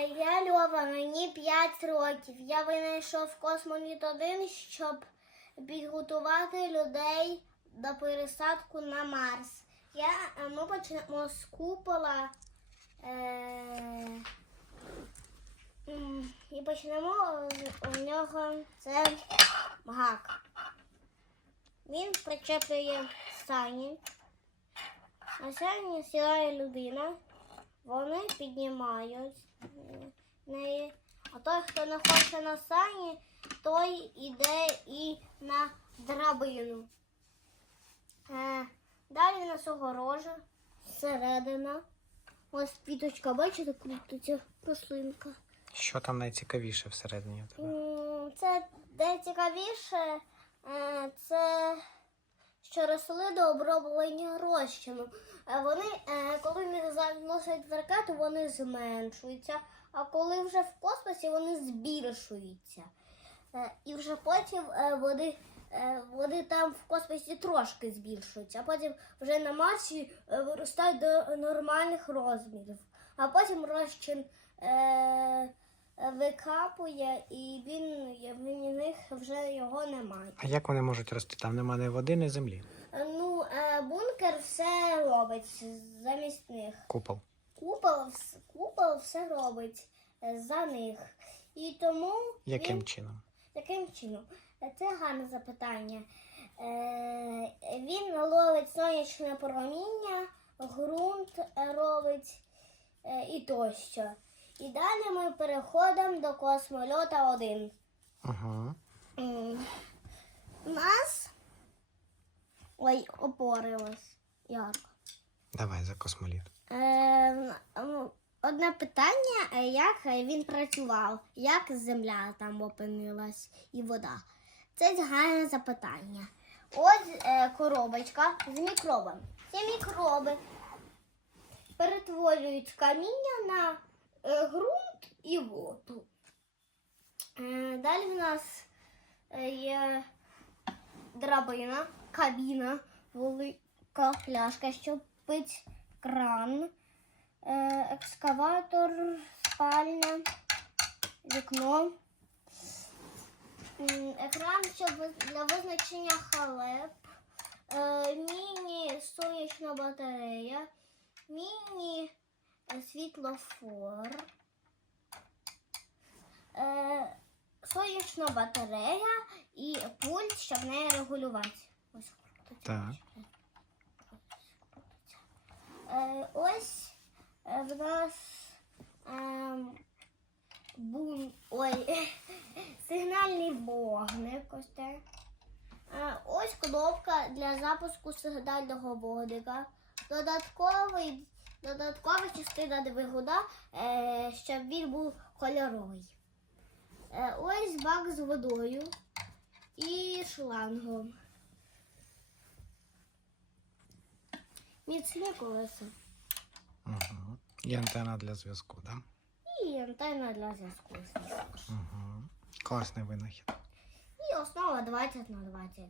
Е, Я Льова, мені 5 років. Я винайшов космоліт 1, щоб підготувати людей до пересадку на Марс. Я, е, ми почнемо з купола. Е, і почнемо у нього це гак. Він причеплює сані. На сані сідає людина. Вони піднімають е, неї. А той, хто не хоче на сані, той іде і на драбину. Е, далі нас огорожа, середина. Ось піточка, бачите, крутиться рослинка. Що там найцікавіше всередині? Це де цікавіше, е, це що рослини оброблені розчином. Е, Вони, е, коли їх заносять в ракету, вони зменшуються, а коли вже в космосі, вони збільшуються. Е, І вже потім вони, вони там в космосі трошки збільшуються, а потім вже на Марсі виростають до нормальних розмірів. А потім розчин викапує, і він, в них вже його немає. А як вони можуть рости? Там нема ні води, ні землі. Ну, е, бункер все робить замість них. Купол. Купол, купол все робить е, за них. І тому Яким він, чином? яким чином? Е, Це гарне запитання. Е, він ловить сонячне проміння, ґрунт робить е, і тощо. І далі ми переходимо до космольота 1. Угу. М, У нас. Ой, опорилась. Ярко. Давай за космоліт. Е, ну, одне питання, е, як е, він працював, як земля там опинилась і вода. Це гарне запитання. Ось е, коробочка з мікробами. Ці мікроби перетворюють каміння на ґрунт і воду. Е, далі в нас е, є драбина, кабіна, велика пляшка, щоб пить кран, е, екскаватор, спальня, вікно. Екран для визначення халеп, е, міні сонячна батарея, міні е, світлофор, е, сонячна батарея і пульт, щоб неї регулювати. Ось. Так. Е, ось е, в нас ем, бум, ой, сигнальний вогник. Ось те. Е, ось кнопка для запуску сигнального вогника. Додатковий, додаткова частина двигуна, е, щоб він був кольоровий. Е, ось бак з водою і шлангом. Міцні колеса. Угу. І антена для зв'язку, так? Да? І антенна для зв'язку. Угу. Класний винахід. І основа 20 на 20.